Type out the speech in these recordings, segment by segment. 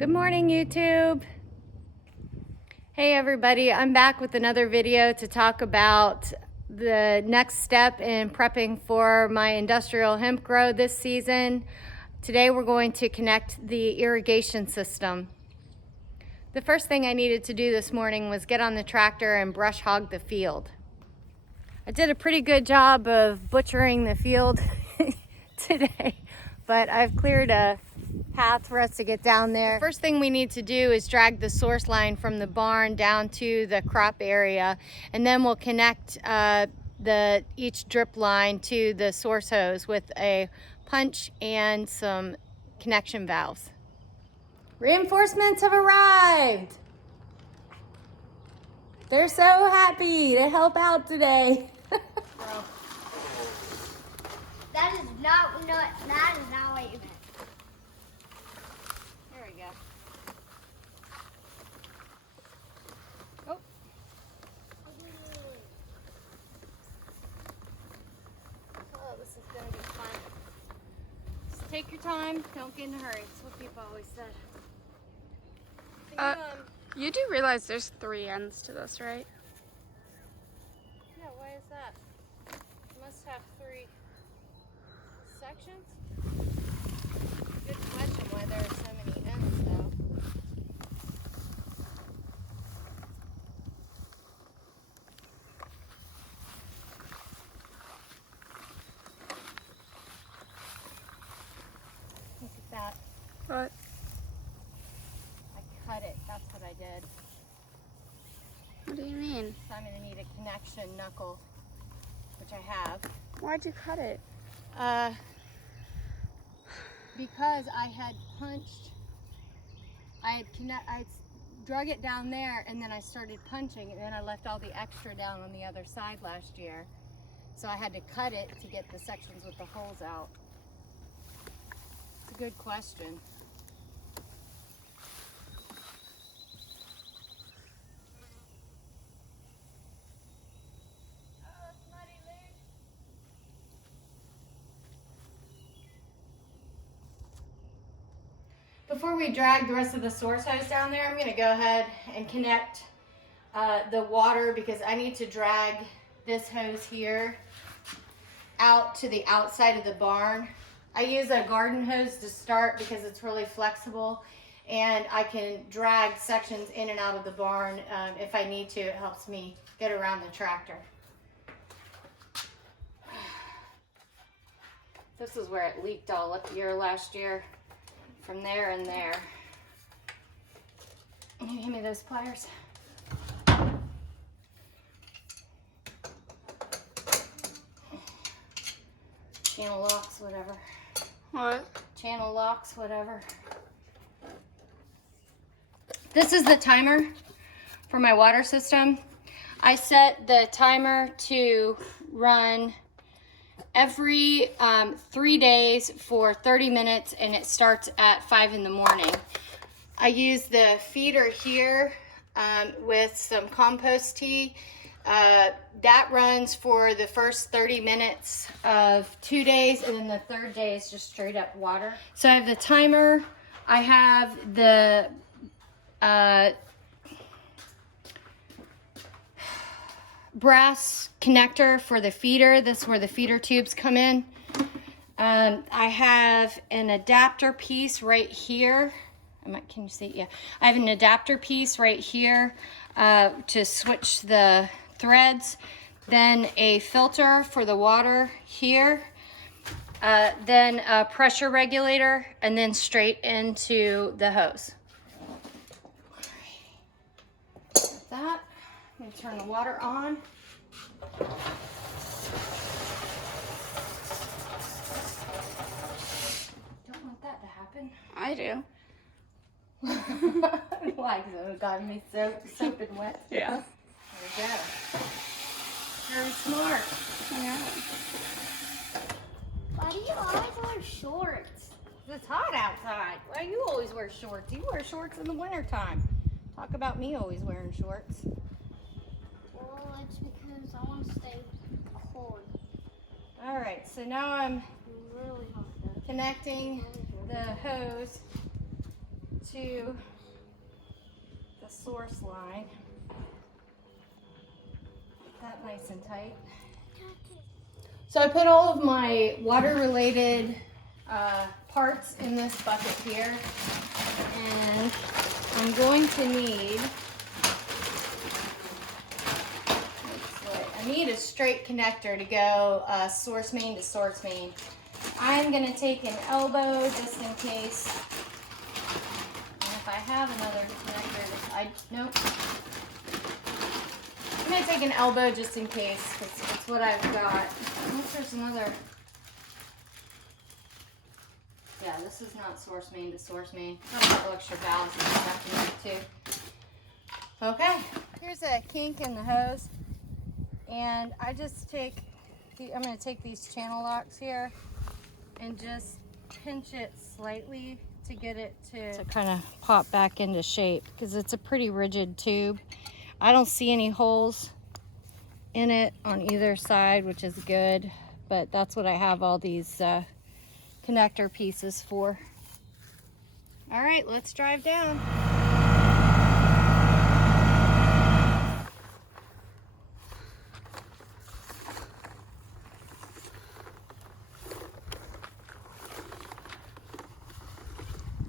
Good morning, YouTube. Hey everybody, I'm back with another video to talk about the next step in prepping for my industrial hemp grow this season. Today we're going to connect the irrigation system. The first thing I needed to do this morning was get on the tractor and brush hog the field. I did a pretty good job of butchering the field today, but I've cleared a path for us to get down there. The first thing we need to do is drag the source line from the barn down to the crop area, and then we'll connect each drip line to the source hose with a punch and some connection valves. Reinforcements have arrived. They're so happy to help out today. That is not what you meant. There we go. Oh. Oh, this is gonna be fun. Just take your time, don't get in a hurry. That's what people always said. You do realize there's 3 ends to this, right? Yeah, why is that? It must have 3 sections. Good question why there are so many ends though. Look at that. What? I cut it. That's what I did. What do you mean? So I'm going to need a connection knuckle, which I have. Why'd you cut it? Because I had punched, I drug it down there and then I started punching, and then I left all the extra down on the other side last year. So I had to cut it to get the sections with the holes out. It's a good question. Before we drag the rest of the source hose down there, I'm going to go ahead and connect the water, because I need to drag this hose here out to the outside of the barn. I use a garden hose to start because it's really flexible, and I can drag sections in and out of the barn if I need to. It helps me get around the tractor. This is where it leaked all year last year. From there and there. Can you hand me those pliers? Channel locks, whatever. What? Channel locks, whatever. This is the timer for my water system. I set the timer to run every 3 days for 30 minutes, and it starts at 5 in the morning. I use the feeder here with some compost tea. That runs for the first 30 minutes of 2 days, and then the third day is just straight up water. So I have the timer. I have the brass connector for the feeder. This is where the feeder tubes come in. I have an adapter piece right here. Can you see? Yeah. I have an adapter piece right here to switch the threads. Then a filter for the water here. Then a pressure regulator, and then straight into the hose. Like that. I'm going to turn the water on. Don't want that to happen. I do. Why? Because it got me soaping wet. Yeah. There we go. Very smart. Yeah. Why do you always wear shorts? It's hot outside. Why you always wear shorts? You wear shorts in the wintertime. Talk about me always wearing shorts. Well, it's because I want to stay cold. All right, so now I'm Really hot. connecting the hose to the source line. Get that nice and tight. So I put all of my water related parts in this bucket here, and I'm going to need, I need a straight connector to go source main to source main. I'm going to take an elbow just in case, and if I have another connector, nope. I'm going to take an elbow just in case, because it's what I've got. Unless there's another. Yeah, this is not source main to source main. Got a couple extra valves and stuff in there too. Okay, here's a kink in the hose. And I just I'm going to take these channel locks here and just pinch it slightly to get it to kind of pop back into shape, because it's a pretty rigid tube. I don't see any holes in it on either side, which is good, but that's what I have all these connector pieces for. All right, let's drive down.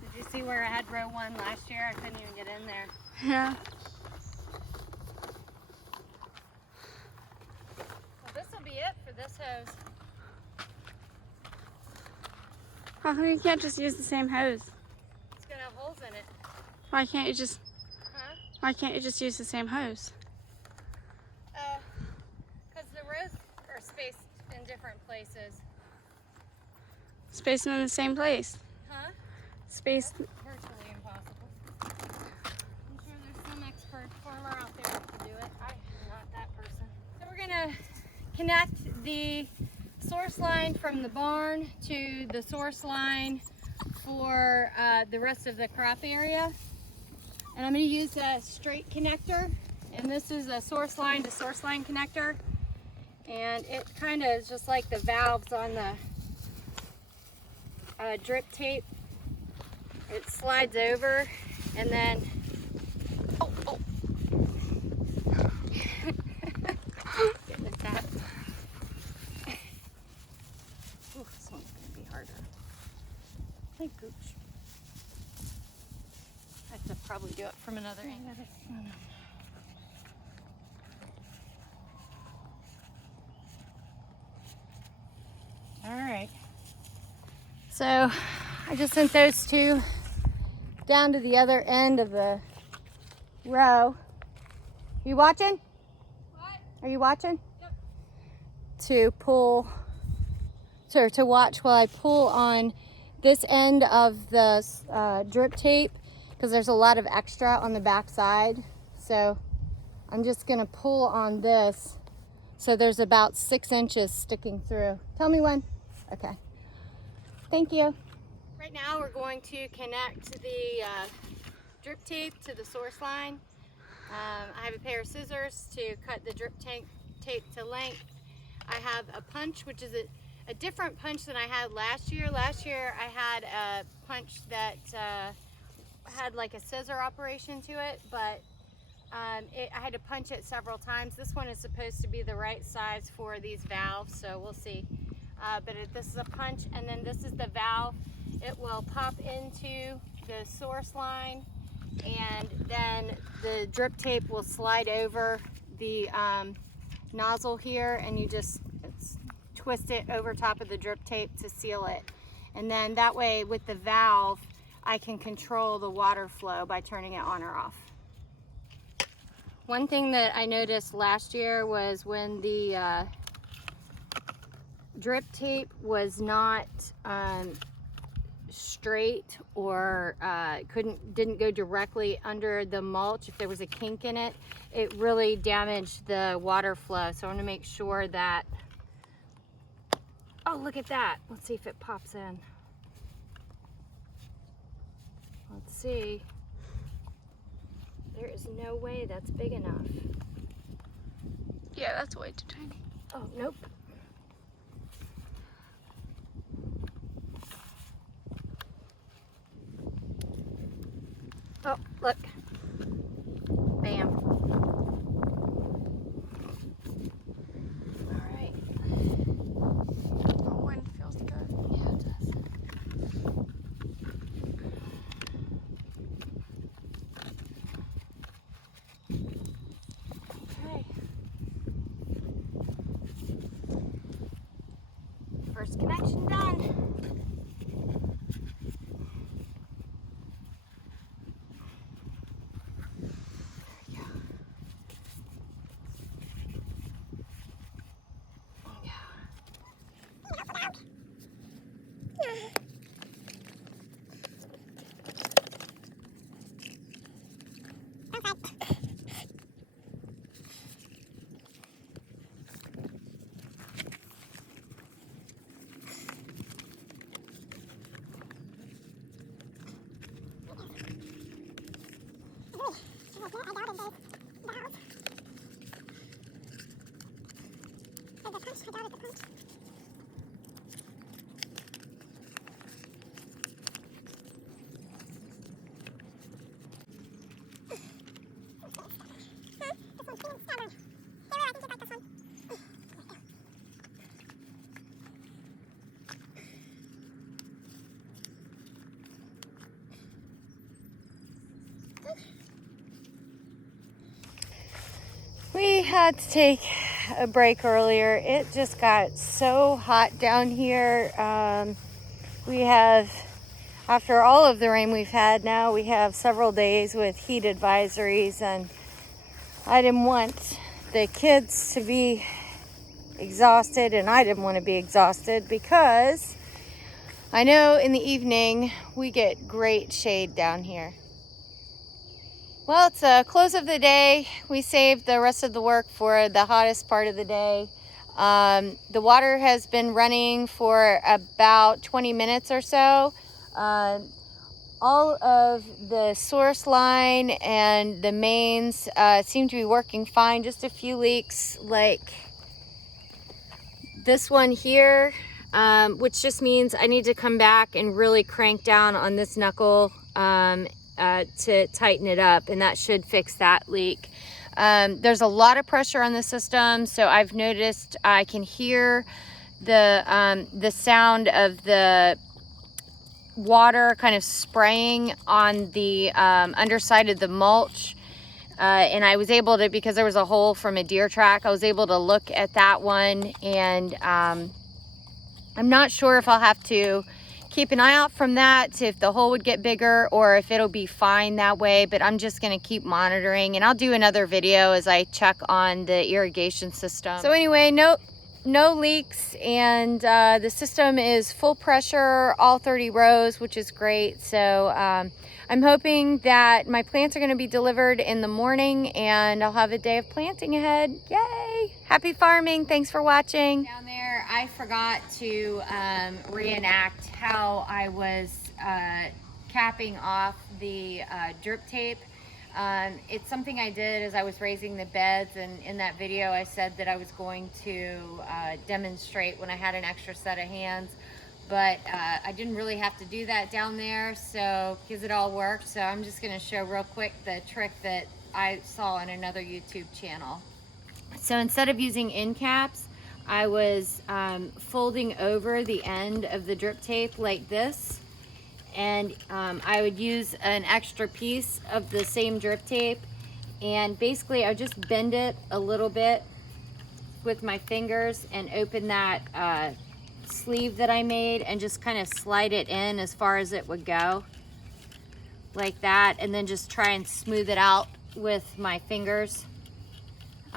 Did you see where I had row 1 last year? I couldn't even get in there. Yeah. Well, this will be it for this hose. How come you can't just use the same hose? It's gonna have holes in it. Why can't you just Huh? Why can't you just use the same hose? Because the rows are spaced in different places. Space them in the same place. Huh? Space. Virtually impossible. I'm sure there's some expert farmer out there that can do it. I'm not that person. So we're gonna connect the source line from the barn to the source line for the rest of the crop area. And I'm gonna use a straight connector. And this is a source line to source line connector. And it kind of is just like the valves on the drip tape. It slides over and then, oh. Getting at that. Ooh, this one's gonna be harder. Hey, gooch. I have to probably do it from another angle. All right. So I just sent those two down to the other end of the row. You watching? What? Are you watching? Yep. To watch while I pull on this end of the drip tape, because there's a lot of extra on the back side. So I'm just gonna pull on this. So there's about 6 inches sticking through. Tell me when. Okay. Thank you. Right now we're going to connect the drip tape to the source line. I have a pair of scissors to cut the drip tape to length. I have a punch, which is a different punch than I had last year. Last year I had a punch that had like a scissor operation to it, but I had to punch it several times. This one is supposed to be the right size for these valves, so we'll see. But this is a punch, and then this is the valve. It will pop into the source line, and then the drip tape will slide over the nozzle here, and you just twist it over top of the drip tape to seal it. And then that way with the valve, I can control the water flow by turning it on or off. One thing that I noticed last year was when the drip tape was not straight or didn't go directly under the mulch, if there was a kink in it, it really damaged the water flow. So I want to make sure that, oh, look at that. Let's see if it pops in. Let's see. There is no way that's big enough. Yeah, that's way too tiny. Oh, nope. Oh, look. Bam. All right. The wind feels good. Yeah, it does. Okay. First connection done. We had to take a break earlier. It just got so hot down here. We have, after all of the rain we've had now, we have several days with heat advisories, and I didn't want the kids to be exhausted, and I didn't want to be exhausted because I know in the evening we get great shade down here. Well, it's a close of the day. We saved the rest of the work for the hottest part of the day. The water has been running for about 20 minutes or so. All of the source line and the mains seem to be working fine. Just a few leaks like this one here, which just means I need to come back and really crank down on this knuckle to tighten it up, and that should fix that leak. There's a lot of pressure on the system, so I've noticed I can hear the sound of the water kind of spraying on the underside of the mulch, and I was able to, because there was a hole from a deer track, I was able to look at that one, and I'm not sure if I'll have to keep an eye out from that to if the hole would get bigger or if it'll be fine that way, but I'm just gonna keep monitoring, and I'll do another video as I check on the irrigation system. So anyway, no leaks, and the system is full pressure, all 30 rows, which is great. So I'm hoping that my plants are gonna be delivered in the morning, and I'll have a day of planting ahead. Yay! Happy farming, thanks for watching. Down there, I forgot to reenact how I was capping off the drip tape. It's something I did as I was raising the beds, and in that video I said that I was going to demonstrate when I had an extra set of hands, but I didn't really have to do that down there, so because it all worked. So I'm just going to show real quick the trick that I saw on another YouTube channel. So instead of using end caps, I was folding over the end of the drip tape like this, and I would use an extra piece of the same drip tape, and basically I would just bend it a little bit with my fingers and open that sleeve that I made and just kind of slide it in as far as it would go, like that, and then just try and smooth it out with my fingers.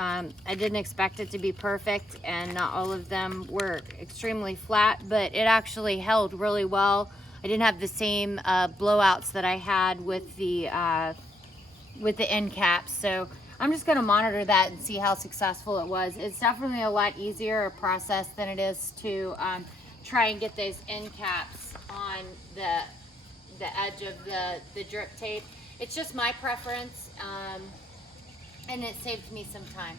I didn't expect it to be perfect, and not all of them were extremely flat, but it actually held really well. I didn't have the same blowouts that I had with the end caps, so I'm just going to monitor that and see how successful it was. It's definitely a lot easier a process than it is to try and get those end caps on the edge of the drip tape. It's just my preference, and it saved me some time.